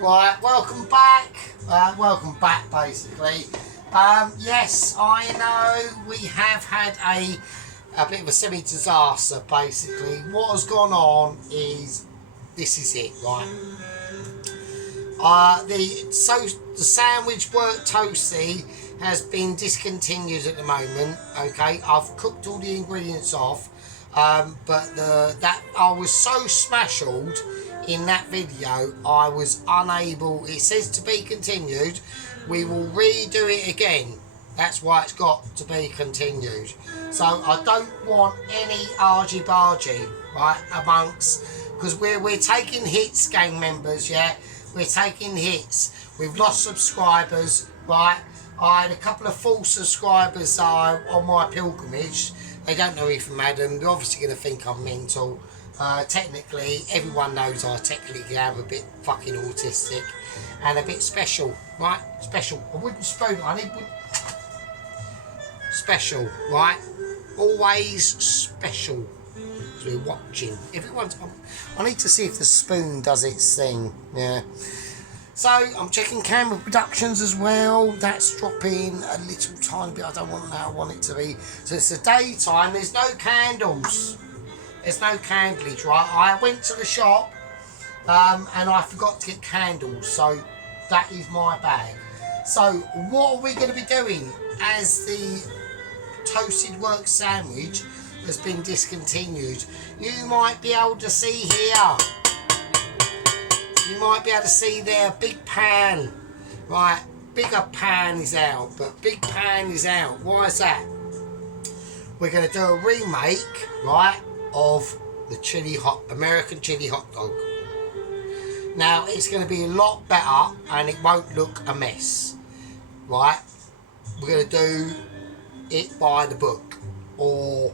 Right, welcome back. Welcome back, basically. Yes, I know we have had a bit of a semi-disaster, basically. What has gone on is, this is it, right? The sandwich work toasty has been discontinued at the moment. Okay, I've cooked all the ingredients off, but that I was so smashelled in that video, I was unable. It says to be continued. We will redo it again. That's why it's got to be continued. So I don't want any argy-bargy, right, amongst, because we're taking hits, gang members, yeah? We're taking hits. We've lost subscribers, right? I had a couple of false subscribers on my pilgrimage. They don't know if I'm Adam. They're obviously going to think I'm mental. Technically, everyone knows I technically am a bit fucking autistic and a bit special, right? Special. I wouldn't spoon it. I need special, right? Always special. Because we're watching. Everyone's. I need to see if the spoon does its thing. Yeah. So I'm checking camera productions as well. That's dropping a little tiny bit. I don't want that. I want it to be. So it's the daytime. There's no candles. There's no candleage, right? I went to the shop and I forgot to get candles, so that is my bag. So what are we going to be doing as the toasted work sandwich has been discontinued? You might be able to see here. You might be able to see there, big pan. Right, bigger pan is out, but big pan is out. Why is that? We're going to do a remake, right, of the American chili hot dog. Now it's going to be a lot better and it won't look a mess, right? We're going to do it by the book, or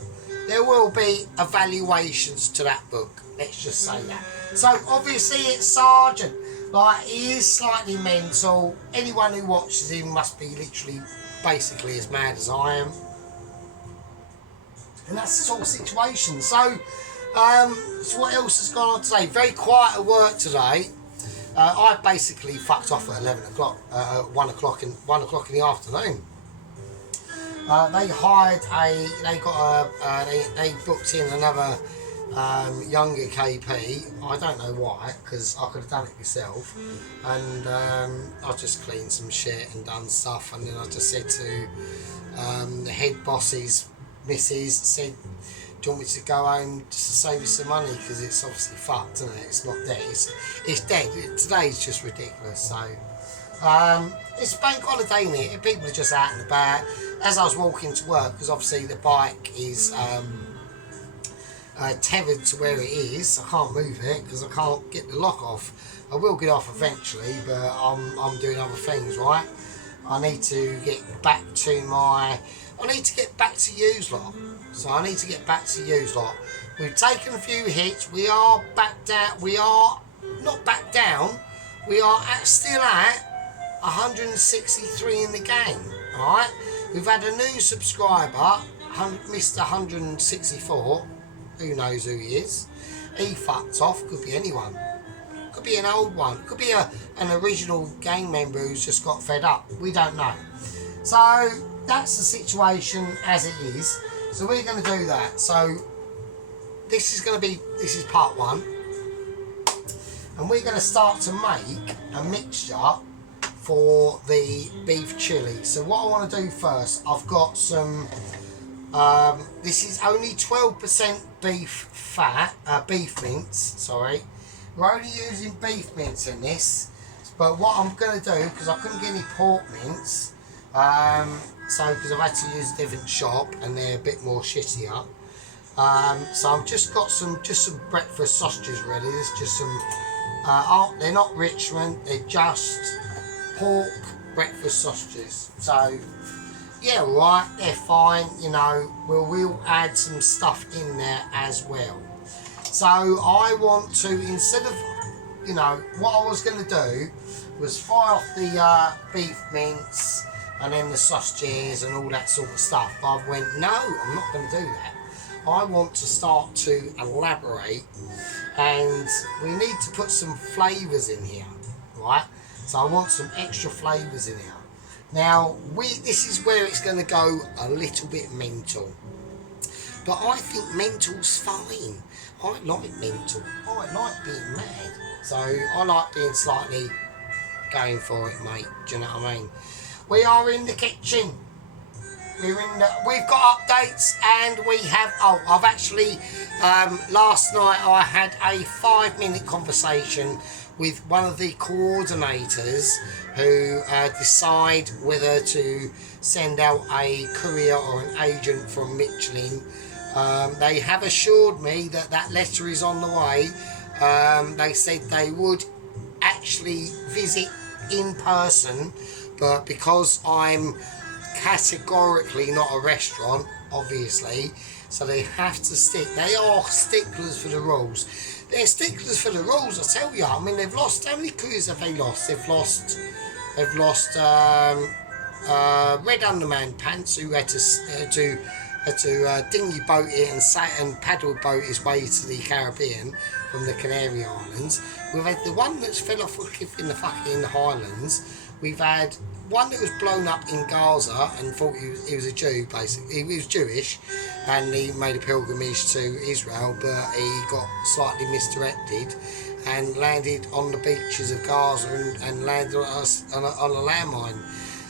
there will be evaluations to that book, let's just say that. So obviously it's Sergeant, like, he is slightly mental. Anyone who watches him must be literally basically as mad as I am. And that's the sort of situation. So, so what else has gone on today? Very quiet at work today. I basically fucked off at 11 o'clock, 1 o'clock in the afternoon. They booked in another younger KP. I don't know why, because I could have done it myself. And I just cleaned some shit and done stuff. And then I just said to the head boss's missus, said, do you want me to go home just to save you some money, because it's obviously fucked, isn't it? It's not dead, it's dead. Today's just ridiculous. So it's bank holiday, isn't it? People are just out and about. As I was walking to work, because obviously the bike is tethered to where it is, I can't move it because I can't get the lock off. I will get off eventually, but I'm doing other things, right? I need to get back to use lot. So I need to get back to use lot. We've taken a few hits. We are back down. We are not back down. We are still at 163 in the game. All right. We've had a new subscriber, Mr. 164. Who knows who he is? He fucked off. Could be anyone. Could be an old one. Could be an original gang member who's just got fed up. We don't know. So that's the situation as it is. So we're going to do that. So this is part one, and we're going to start to make a mixture for the beef chili. So what I want to do first, I've got some. This is only 12% beef fat, beef mince. Sorry, we're only using beef mince in this. But what I'm going to do, because I couldn't get any pork mince. Because I've had to use a different shop and they're a bit more shittier. So I've just got some breakfast sausages ready. There's just some. They're not Richmond. They're just pork breakfast sausages. So yeah, right. They're fine. You know, we'll add some stuff in there as well. So I want to, instead of, you know, what I was going to do was fry off the beef mince and then the sausages and all that sort of stuff. But I went, no, I'm not going to do that. I want to start to elaborate, and we need to put some flavours in here, right? So I want some extra flavours in here. Now, this is where it's going to go a little bit mental. But I think mental's fine. I like mental. I like being mad. So I like being slightly going for it, mate. Do you know what I mean? We are in the kitchen. We've got updates, and we have. Oh, I've actually last night I had a 5-minute conversation with one of the coordinators who decide whether to send out a courier or an agent from Michelin. They have assured me that that letter is on the way. They said they would actually visit in person, but because I'm categorically not a restaurant, obviously, so they have to stick. They are sticklers for the rules. They're sticklers for the rules, I tell you. I mean, they've lost. How many crews have they lost? They've lost Red Underman Pants, who had to dinghy boat it and paddle boat his way to the Caribbean from the Canary Islands. We've had the one that's fell off a cliff in the fucking Highlands. We've had one that was blown up in Gaza and thought he was a Jew, basically. He was Jewish and he made a pilgrimage to Israel, but he got slightly misdirected and landed on the beaches of Gaza and landed on a landmine.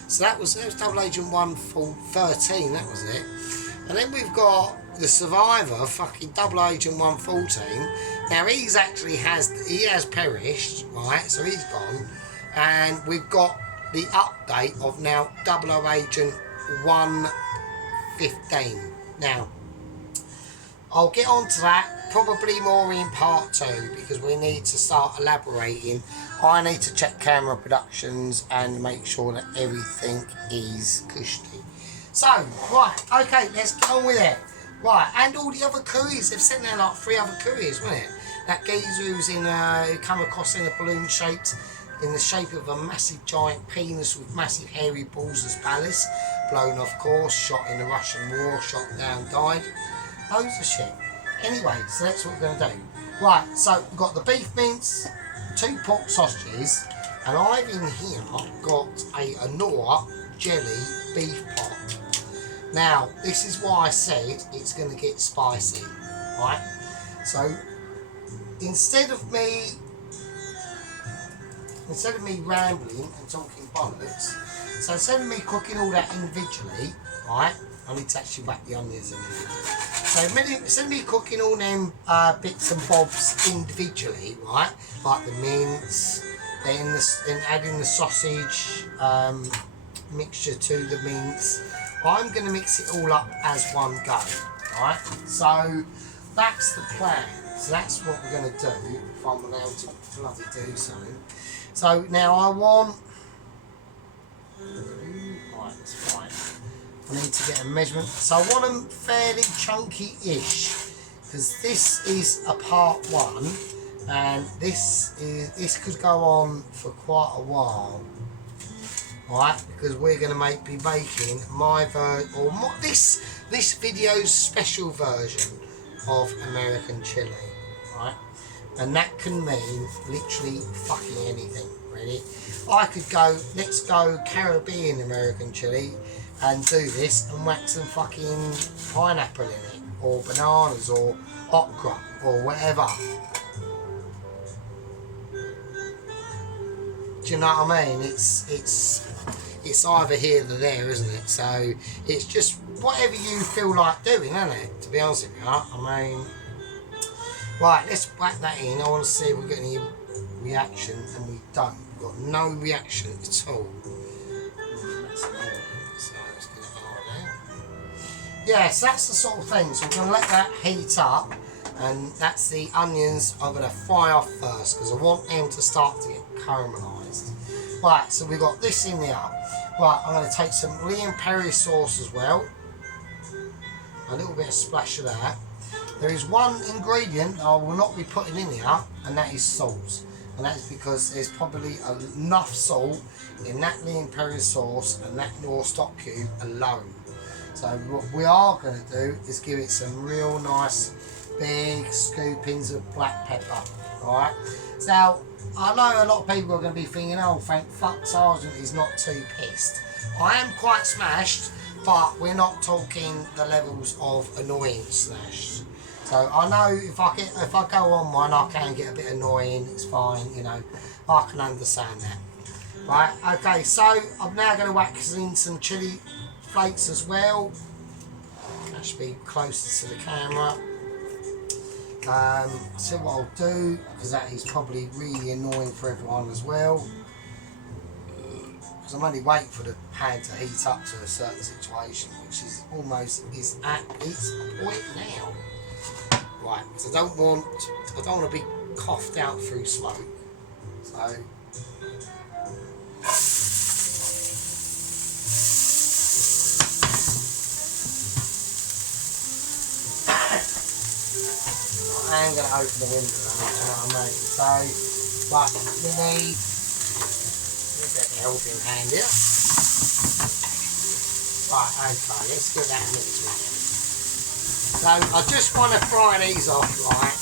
So that was Double Agent 113, that was it. And then we've got the survivor, fucking Double Agent 114. Now he has perished, right? So he's gone. And we've got the update of now Double Agent 115. Now, I'll get on to that probably more in part 2 because we need to start elaborating. I need to check camera productions and make sure that everything is cushy. So, right, okay, let's get on with it. Right, and all the other couriers, they've sent out like 3 other couriers, wasn't it? That geezer who's who come across in a balloon shaped, in the shape of a massive giant penis with massive hairy balls as palace, blown off course, shot in the Russian war, shot down, died. Loads of shit. Anyway, so that's what we're going to do. Right, so we've got the beef mince, 2 pork sausages, and I've in here got a Anora jelly beef pot. Now, this is why I said it's going to get spicy, right? So, instead of me rambling and talking bollocks, so instead of me cooking all that individually, right, I need to actually whack the onions in there. So instead of me cooking all them bits and bobs individually, right, like the mince, then adding the sausage mixture to the mince, I'm going to mix it all up as one go, right? So that's the plan. So that's what we're going to do, if I'm allowed to bloody do so. So now I want... Right, it's fine. I need to get a measurement. So I want them fairly chunky-ish, because this is a part 1, and this could go on for quite a while. Right, because we're going to be making this video's special version of American chili, right? And that can mean literally fucking anything, really. I could go, let's go Caribbean American chili and do this and whack some fucking pineapple in it, or bananas, or okra, or whatever. Do you know what I mean? It's either here or there, isn't it? So it's just whatever you feel like doing, isn't it? To be honest with you, I mean, right, let's whack that in. I want to see if we get any reaction, and we don't. We've got no reaction at all. That's so let's get it on there. Yes, that's the sort of thing. So we're going to let that heat up, and that's the onions I'm going to fry off first because I want them to start to get caramelised. Right, so we've got this in there. Right, I'm going to take some Liam Perry sauce as well. A little bit of splash of that. There is one ingredient I will not be putting in here, and that is salt. And that is because there's probably enough salt in that Liam Perry sauce and that Knorr stock cube alone. So what we are going to do is give it some real nice big scoopings of black pepper. Alright, so I know a lot of people are going to be thinking, oh, thank fuck Sergeant is not too pissed. I am quite smashed, but we're not talking the levels of annoying smashed. So I know if I go on one, I can get a bit annoying. It's fine, you know. I can understand that. Right. Okay. So I'm now going to wax in some chili flakes as well. That should be closer to the camera. So what I'll do, because that is probably really annoying for everyone as well. Because I'm only waiting for the pan to heat up to a certain situation, which is almost at its point now. Right, because I don't want to be coughed out through smoke. So I am going to open the window though, you know what I mean? So, but we need a bit of helping hand here. Right, okay, let's get that mixed with it. So I just want to fry these off, right?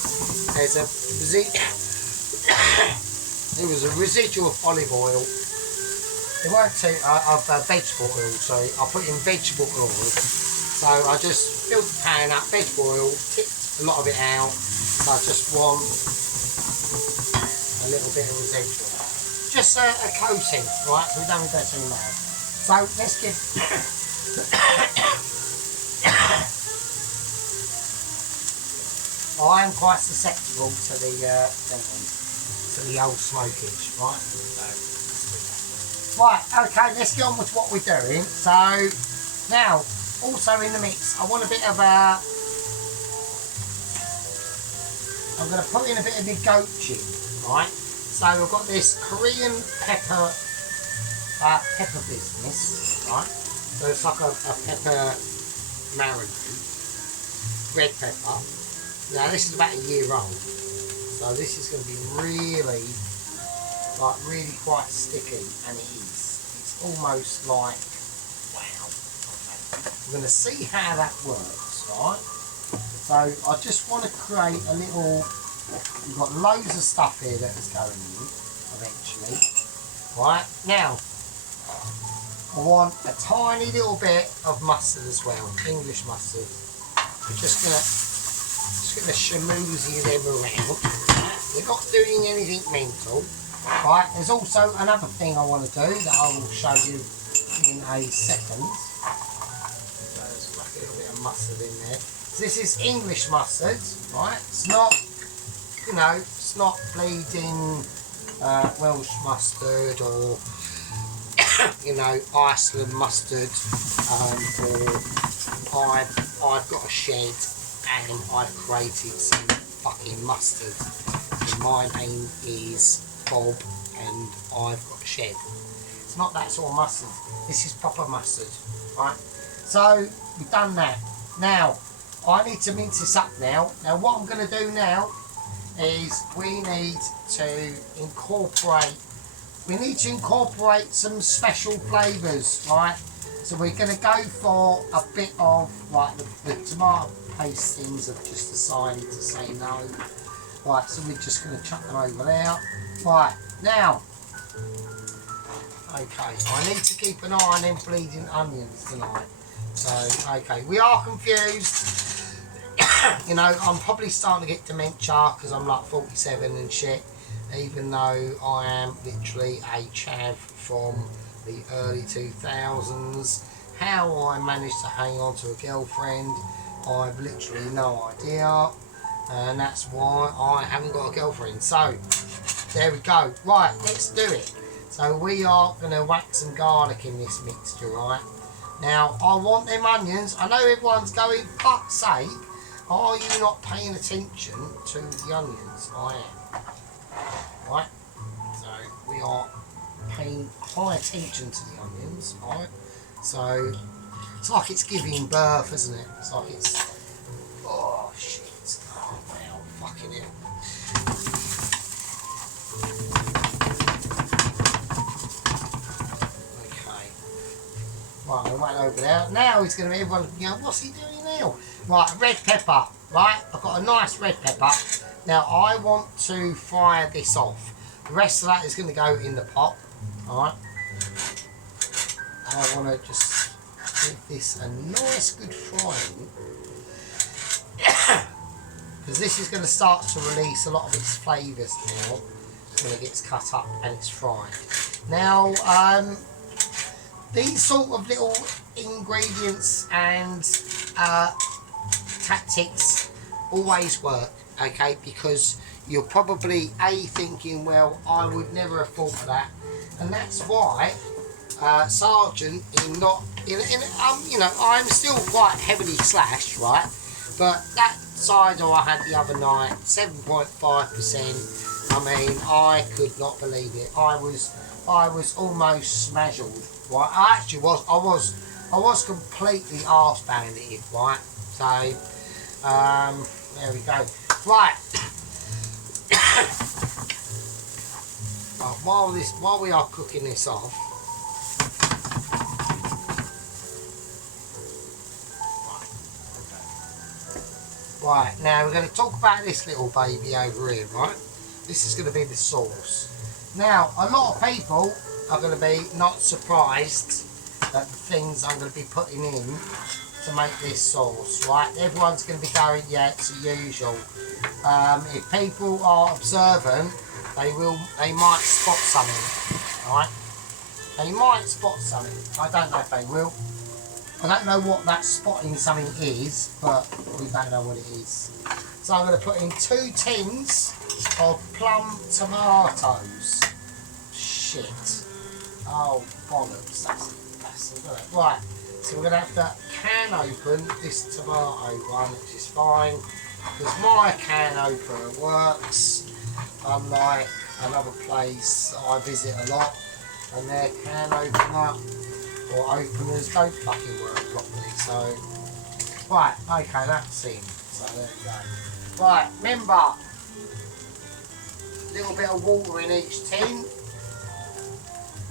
There was a residual of olive oil. It won't take vegetable oil, so I put in vegetable oil. So I just filled the pan up, vegetable oil, tipped a lot of it out. So I just want a little bit of residual. Just a coating, right? So we don't need that too much. So let's give I am quite susceptible to the old smokage, right? So, right, okay, let's get on with what we're doing. So now, also in the mix, I want a bit of I'm going to put in a bit of the goat chili, right? So I've got this Korean pepper business, right? So it's like a pepper marinade, red pepper. Now this is about a year old, so this is going to be really quite sticky, and it is. It's almost like, wow. Okay. We're going to see how that works, right? So I just want to create a little. We've got loads of stuff here that is going in eventually. Right now, I want a tiny little bit of mustard as well, English mustard. We're just gonna schmoozy them around. We're not doing anything mental. Right, there's also another thing I want to do that I will show you in a second. So there's like a little bit of mustard in there. So this is English mustard, right? It's not, you know, it's not bleeding Welsh mustard or you know, Iceland mustard, or I've got a shed and I've created some fucking mustard. And my name is Bob and I've got a shed. It's not that sort of mustard. This is proper mustard, right? So we've done that. Now I need to mince this up now. Now what I'm going to do now is we need to incorporate some special flavours, right? So we're going to go for a bit of, like, the tomato paste things have just decided to say no. Right, so we're just going to chuck them over there. Right, now, okay, I need to keep an eye on them bleeding onions tonight. So, okay, we are confused. You know, I'm probably starting to get dementia because I'm like 47 and shit. Even though I am literally a chav from the early 2000s. How I managed to hang on to a girlfriend, I've literally no idea. And that's why I haven't got a girlfriend. So, there we go. Right, let's do it. So we are going to whack some garlic in this mixture, right? Now, I want them onions. I know everyone's going, fuck's sake, are you not paying attention to the onions? I am. Right, so we are paying high attention to the onions, right? So it's like it's giving birth, isn't it? It's like it's, oh shit, oh wow, fucking hell. Okay, right, I went over there. Now he's going to be, everyone, you know, what's he doing now? Right, red pepper, right? I've got a nice red pepper. Now I want to fry this off. The rest of that is going to go in the pot, alright? I want to just give this a nice good frying. Because this is going to start to release a lot of its flavours now when it gets cut up and it's fried. Now, these sort of little ingredients and tactics always work, okay? Because you're probably thinking, well, I would never have thought of that, and that's why Sergeant you know, I'm still quite heavily slashed, right? But that cider I had the other night, 7.5%. I mean, I could not believe it. I was almost smazzled, right? I actually was. I was completely arse-banded, right? So, there we go. Right. While we are cooking this off, right, now we're going to talk about this little baby over here, right? This is going to be the sauce. Now, a lot of people are going to be not surprised at the things I'm going to be putting in to make this sauce, right? Everyone's going to be going, yeah, it's the usual. If people are observant, they might spot something, right? They might spot something. I don't know if they will. I don't know what that spotting something is, but we don't know what it is. So I'm going to put in 2 tins of plum tomatoes. Shit. Oh, bollocks. That's right. So we're going to have to can open this tomato one, which is fine, because my can opener works, unlike another place that I visit a lot, and their can opener or openers don't fucking work properly. So, right, okay, that's in. So there we go. Right, remember, a little bit of water in each tin.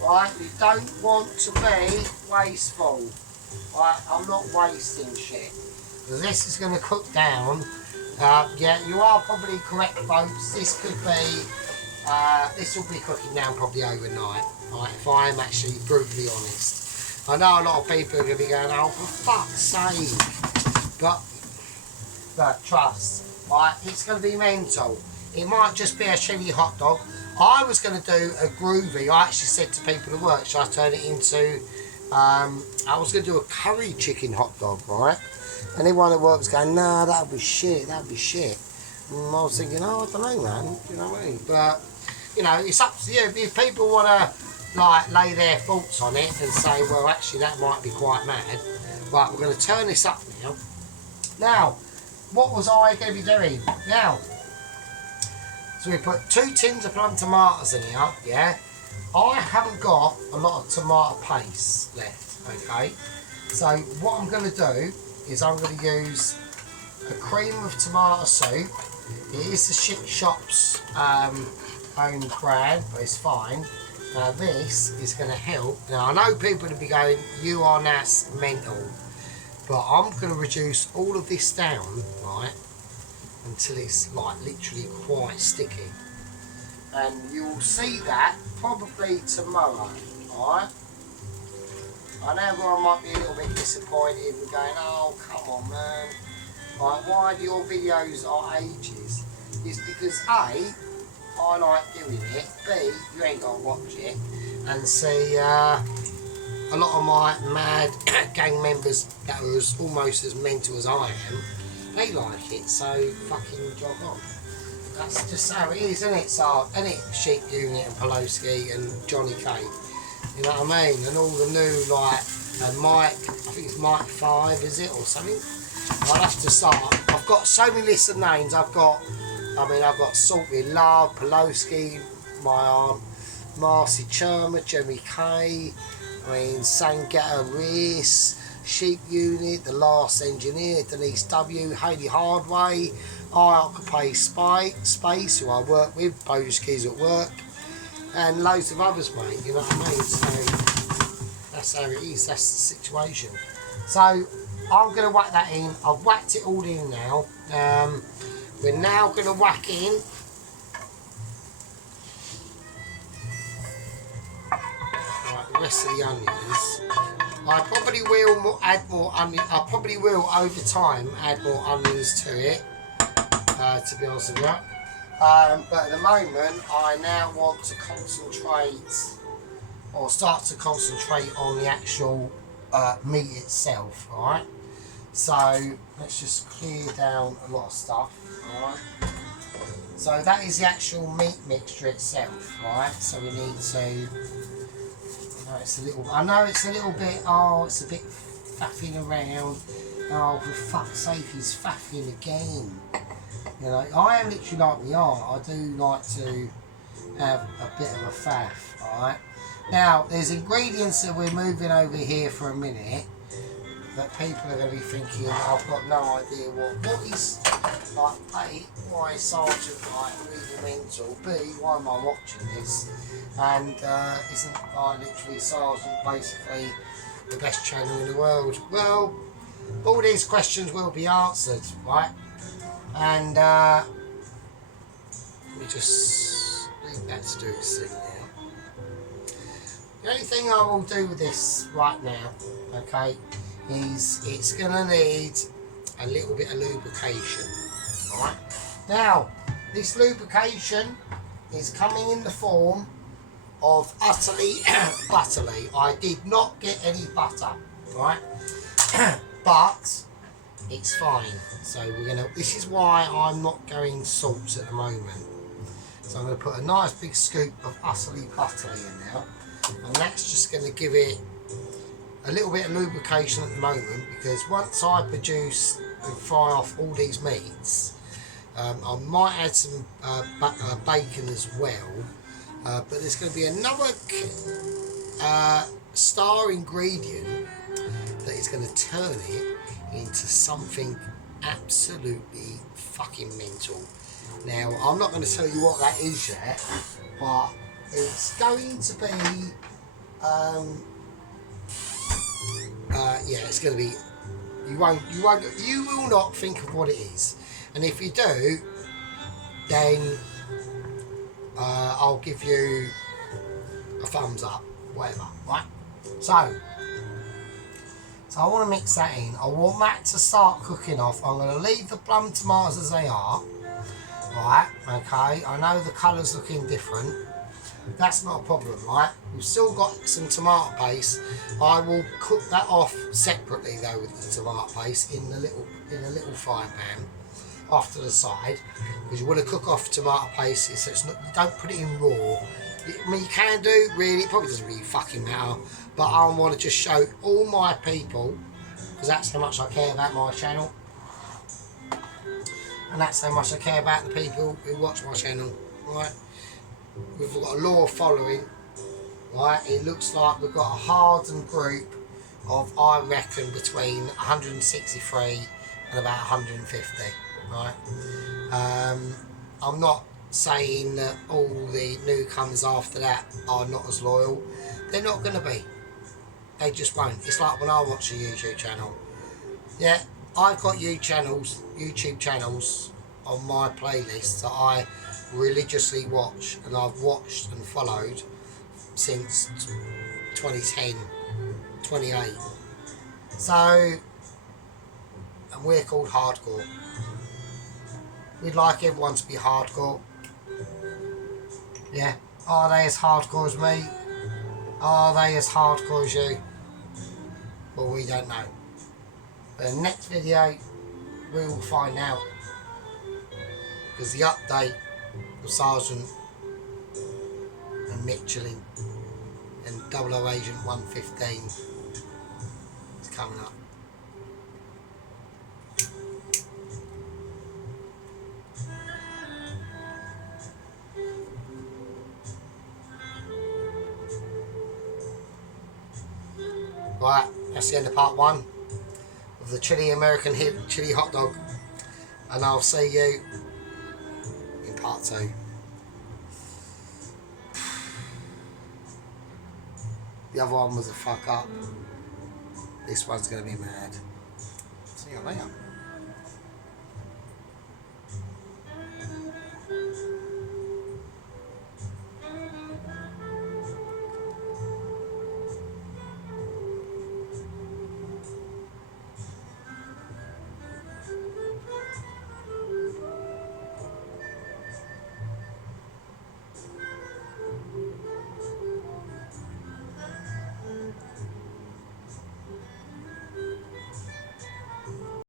Right, you don't want to be wasteful. Right, I'm not wasting shit. Because this is going to cook down. Yeah, you are probably correct, folks. This could be, this will be cooking down probably overnight. Right, if I'm actually brutally honest. I know a lot of people are going to be going, oh, for fuck's sake. But trust, right, it's going to be mental. It might just be a chilli hot dog. I was going to do a groovy. I actually said to people at work, should I turn it into, I was going to do a curry chicken hot dog, right? And everyone at work was going, nah, that would be shit, that would be shit. And I was thinking, oh, I don't know, man, you know what I mean? But, you know, it's up to you. If people want to, like, lay their thoughts on it and say, well, actually, that might be quite mad. Right, we're going to turn this up now. Now, what was I going to be doing? Now, so we put 2 tins of plum tomatoes in here, yeah? I haven't got a lot of tomato paste left, okay? So what I'm going to do is I'm going to use a cream of tomato soup. It is the Ship Shop's own brand, but it's fine. Now this is going to help. Now I know people will be going, you are now mental. But I'm going to reduce all of this down, right? Until it's like literally quite sticky, and you will see that probably tomorrow. Alright, I know everyone might be a little bit disappointed and going, oh come on man, like, why do your videos are ages? It's because A, I like doing it, B, you ain't got to watch it, and see a lot of my mad gang members that are almost as mental as I am, they like it, so fucking jog on. That's just how it is, isn't it? So, isn't it? Sheep Unit and Poloski and Johnny K. You know what I mean? And all the new, like, Mike, I think it's Mike 5, is it? Or something? I'll have to start. I've got so many lists of names. I've got Salty Love, Poloski, my aunt, Marcy Cherma, Jimmy K, Sangetta Reese, Sheep Unit, The Last Engineer, Denise W, Hayley Hardway, I Occupy Space, who I work with, Bo's Keys at Work, and loads of others, mate, you know what I mean? So that's how it is, that's the situation. So I'm going to whack that in. I've whacked it all in now. We're now going to whack in the rest of the onions. I probably will add more onion. I probably will over time add more onions to it. To be honest with you, but at the moment I now want to concentrate, or start to concentrate on the actual meat itself. All right. So let's just clear down a lot of stuff. All right. So that is the actual meat mixture itself. All right. So we need to. I know it's a little bit, it's a bit faffing around. Oh, for fuck's sake, he's faffing again. You know, I am literally like we are. I do like to have a bit of a faff, alright? Now, there's ingredients that we're moving over here for a minute that people are going to be thinking, I've got no idea what is, like, A, why is Sergeant, like, rudimental, B, why am I watching this, and isn't, like, literally Sergeant basically the best channel in the world? Well, all these questions will be answered, right? And we just leave that to do its thing now. The only thing I will do with this right now, okay, is it's going to need a little bit of lubrication. Alright. Now, this lubrication is coming in the form of utterly butterly. I did not get any butter, right? But it's fine. So we're gonna. This is why I'm not going salt at the moment. So I'm going to put a nice big scoop of utterly butterly in now, and that's just going to give it a little bit of lubrication at the moment, because once I produce and fry off all these meats, I might add some bacon as well, but there's going to be another star ingredient that is going to turn it into something absolutely fucking mental. Now, I'm not going to tell you what that is yet, but it's going to be yeah, it's going to be. You will not think of what it is, and if you do, then I'll give you a thumbs up, whatever. Right? So I want to mix that in. I want that to start cooking off. I'm going to leave the plum tomatoes as they are. Right? Okay. I know the colour's looking different. That's not a problem, right? We've still got some tomato paste. I will cook that off separately though with the tomato paste in a little frying pan off to the side, because you want to cook off tomato paste so it's not. Don't put it in raw. I mean, you can do, really. It probably doesn't really fucking matter. But I want to just show all my people, because that's how much I care about my channel, and that's how much I care about the people who watch my channel, right? We've got a loyal following, right? It looks like we've got a hardened group of, I reckon, between 163 and about 150, right? I'm not saying that all the newcomers after that are not as loyal. They're not going to be. They just won't. It's like when I watch a YouTube channel. Yeah, I've got YouTube channels on my playlist that I religiously watch, and I've watched and followed since 2010, 28. So, and we're called hardcore. We'd like everyone to be hardcore. Yeah. Are they as hardcore as me? Are they as hardcore as you? Well, we don't know. But in the next video, we will find out. Because the update of Sergeant and Michelin and 00 Agent 115 is coming up. Right, that's the end of part 1 of the American chili hot dog, and I'll see you in part 2. The other one was a fuck up. This one's going to be mad. See you later.